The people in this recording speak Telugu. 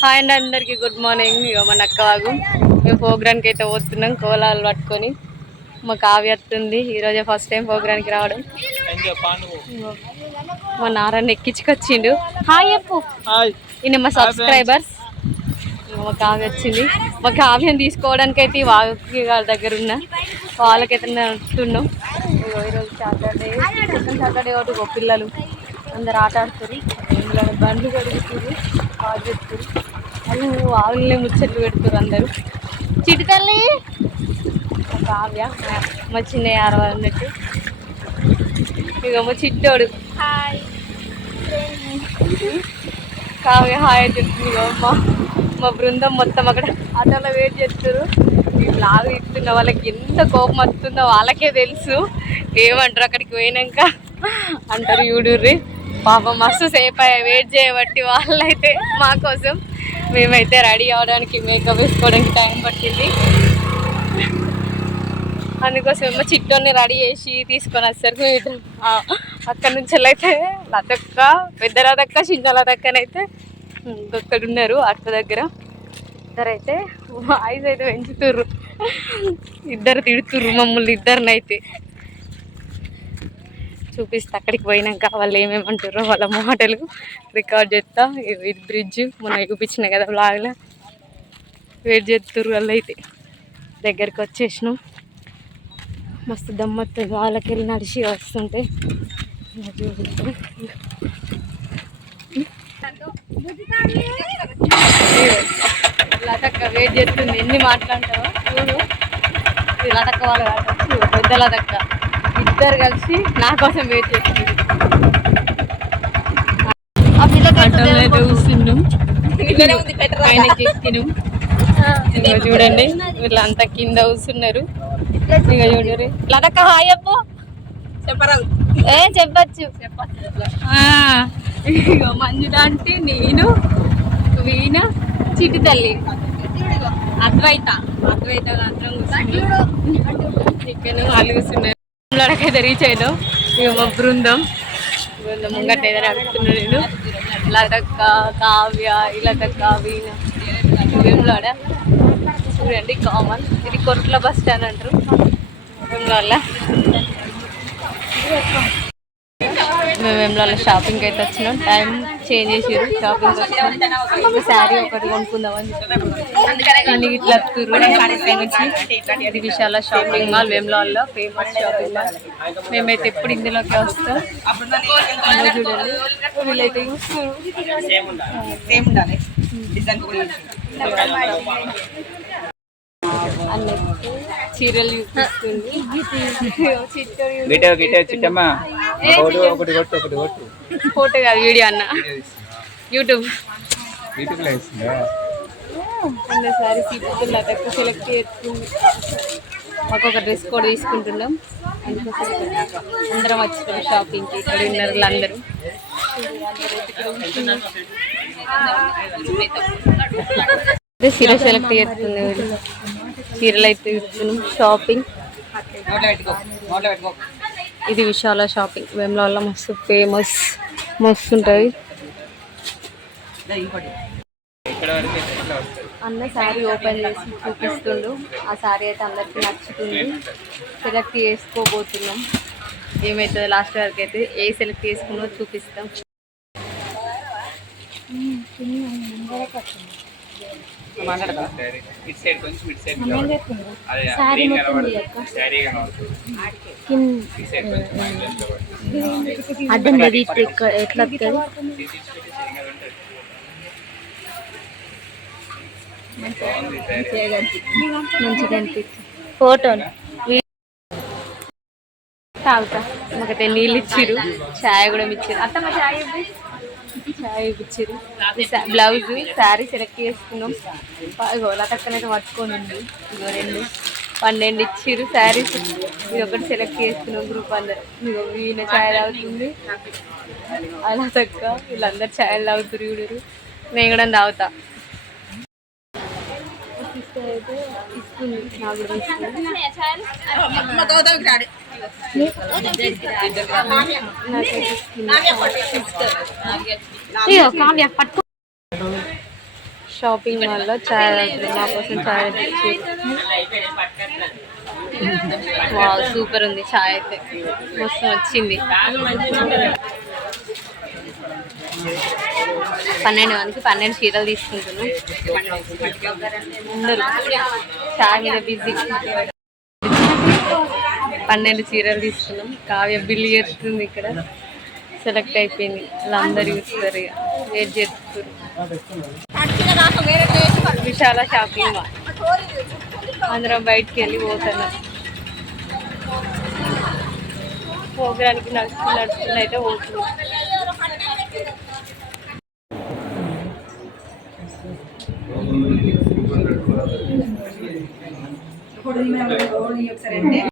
హాయ్ అండి అందరికి గుడ్ మార్నింగ్. ఇక మన అక్కవాగు మేము ప్రోగ్రామ్కి అయితే పోతున్నాం కోలాలు పట్టుకొని. మా కావ్య వస్తుంది ఈరోజే ఫస్ట్ టైం ప్రోగ్రామ్కి రావడం. మా నారాయణ ఎక్కించుకొచ్చిండు. హాయ్ చెప్పు. ఈయన మా సబ్స్క్రైబర్స్. మా కావ్య వచ్చింది. మా కావ్యం తీసుకోవడానికి అయితే వాగి గారి దగ్గర ఉన్న వాళ్ళకైతే నడుస్తున్నాం. ఈరోజు సాటర్డే, సెకండ్ సాటర్డే ఒకటి పిల్లలు అందరు ఆట ఆడుతారు. బండ్లు కడుగుతారు, బాగా చెప్తారు. వాళ్ళు వాళ్ళని ముచ్చట్లు పెడతారు అందరూ. చిటి తల్లి కావ్య మా చిన్న యారవ అన్నట్టు. ఇక మా చిట్టోడు హాయ్ కావ్య హాయ్ అని చెప్తుంది. ఇక మా బృందం మొత్తం అక్కడ ఆటోలో వెయిట్ చేస్తారు. లాగా ఇస్తున్న వాళ్ళకి ఎంత కోపం వస్తుందో వాళ్ళకే తెలుసు. ఏమంటారు అక్కడికి పోయినాక అంటారు చూడుర్రి పాపం మస్తు సేపు వెయిట్ చేయబట్టి వాళ్ళైతే మా కోసం. మేమైతే రెడీ అవ్వడానికి మేకప్ వేసుకోవడానికి టైం పట్టింది. అందుకోసం ఏమో చిట్టోని రెడీ చేసి తీసుకొని వస్తారు. మేము అక్కడ నుంచి అయితే లతక్క, పెద్ద లతక్క, చిన్న లతక్కనైతే ఇంకొక్కడ ఉన్నారు అక్క దగ్గర. ఇద్దరైతే వాయిస్ అయితే పెంచుతుర్రు, ఇద్దరు తిడుతుర్రు మమ్మల్ని ఇద్దరినైతే. చూపిస్తా అక్కడికి పోయినాక వాళ్ళు ఏమేమంటారో వాళ్ళ మాటలు రికార్డ్ చేస్తా. ఇది బ్రిడ్జ్ మొన్న చూపించిన కదా బ్లాగ్లో. వెయిట్ చేస్తుర్రు వాళ్ళు అయితే. దగ్గరికి వచ్చేసినాం. మస్తు దమ్మొస్తుంది వాళ్ళకి వెళ్ళి నడిచి వస్తుంటే. లతక్క వెయిట్ చేస్తుంది. ఎన్ని మాట్లాడతావో చూడు. ఇది లతక్క వాళ్ళు కాదు, పెద్ద లతక్క. ఇద్దరు కలిసి నా కోసం వెయిట్ చేస్తుంది. చూడండి వీళ్ళంతా కింద కూర్చున్నారు. ఇక చూడరు. లతక్క హాయ్ చెప్పు. చెప్పచ్చు. ఇక మంజులాంటి, నేను, వీణ, చిటి తల్లి, అద్వైత అందరం కూర్చున్నారు. చికెన్ వాళ్ళు కూర్చున్నారు. అయితే రీచ్ అయినాం. ఇక మా బృందం ముంగట ఏదైనా అడుగుతున్నాను నేను. లతక్క, కావ్య, ఇలతక్క, వీణ, వేములాడ. చూడండి కామన్. ఇది కొట్ల బస్ స్టాండ్ అంటారు వేములాడ. మేము వేములాడ షాపింగ్కి అయితే వచ్చినాం. టైం చేంజ్ చేసారు. షాపింగ్ వచ్చినాం. ఒక శారీ ఒకటి కొనుక్కుందామని చెప్పి ఇట్లా ఇది విశాల షాపింగ్ మాల్ వేములాడలో ఫేమస్ షాపింగ్ మాల్. మేమైతే ఎప్పుడు ఇందులోకి వస్తాం. చూడండి వీళ్ళైతే చూస్తారు. అన్నట్టు చీరలు చూపిస్తుంది. ఫోటో కాదు వీడియో అన్న, యూట్యూబ్. అన్నసారి సీట్లు లతక్క సెలెక్ట్ చేస్తుంది. ఒక్కొక్క డ్రెస్ కూడా తీసుకుంటున్నాం. అందరం వచ్చినాం షాపింగ్కి. ఇక్కడ ఉన్నారు అందరూ. చీర సెలెక్ట్ చేస్తుంది. చీరలు అయితే ఇస్తున్నాం. షాపింగ్ ఇది విశాల షాపింగ్ వేములవాడలో. మస్తు ఫేమస్, మస్తు ఉంటుంది. అన్న శారీ ఓపెన్ చేసి చూపిస్తుండు. ఆ శారీ అయితే అందరికీ నచ్చుతుంది. సెలెక్ట్ చేసుకోబోతున్నాం. ఏమవుతుందో లాస్ట్ వరకు అయితే ఏ సెలెక్ట్ చేసుకున్నో చూపిస్తాం. అర్థం లేదు ఎట్లా మంచిగా అనిపిస్తుంది. ఫోటో తాగుతా. మాకైతే నీళ్ళు ఇచ్చిర్రు, ఛాయ్ కూడా ఇచ్చిర్రు. అత్తమ్మ ఛాయ్ ఇప్పించారు. బ్లౌజ్ శారీ సెలెక్ట్ చేసుకున్నాం. ఇగో లతక్కనైతే పట్టుకొని ఉంది. ఇగో 12 ఇచ్చిర్రు శారీస్. ఇది ఒకటి సెలెక్ట్ చేసుకున్నాం గ్రూప్ అందరు. ఇగో వీళ్ళ ఛాయ్ తాగుతుంది. అలా తక్క వీళ్ళందరూ ఛాయలు తాగుతారు చూడరు. నేను కూడా తాగుతా. అయితే ఇస్తుంది నాకు కూడా ఇస్తుంది. కావ్య పట్టు. షాపింగ్ మాల్లో చాయ్ మా కోసం చాయ్ తెచ్చి వావ్ సూపర్ ఉంది చాయ్ అయితే మస్తు వచ్చింది 12 మందికి 12 చీరలు తీసుకుంటున్నాం అందరూ చాయ్ మీద బిజీ 12 చీరలు తీసుకున్నాం కావ్య బిల్లు చేస్తుంది ఇక్కడ సెలెక్ట్ అయిపోయింది వాళ్ళందరూ చూస్తారు ఇక వెయిట్ చేస్తారు విశాల షాపింగ్ మాల్ అందరం బయటికి వెళ్ళి పోతున్నాం ప్రోగ్రానికి నడుచుకుని అయితే పోతున్నాం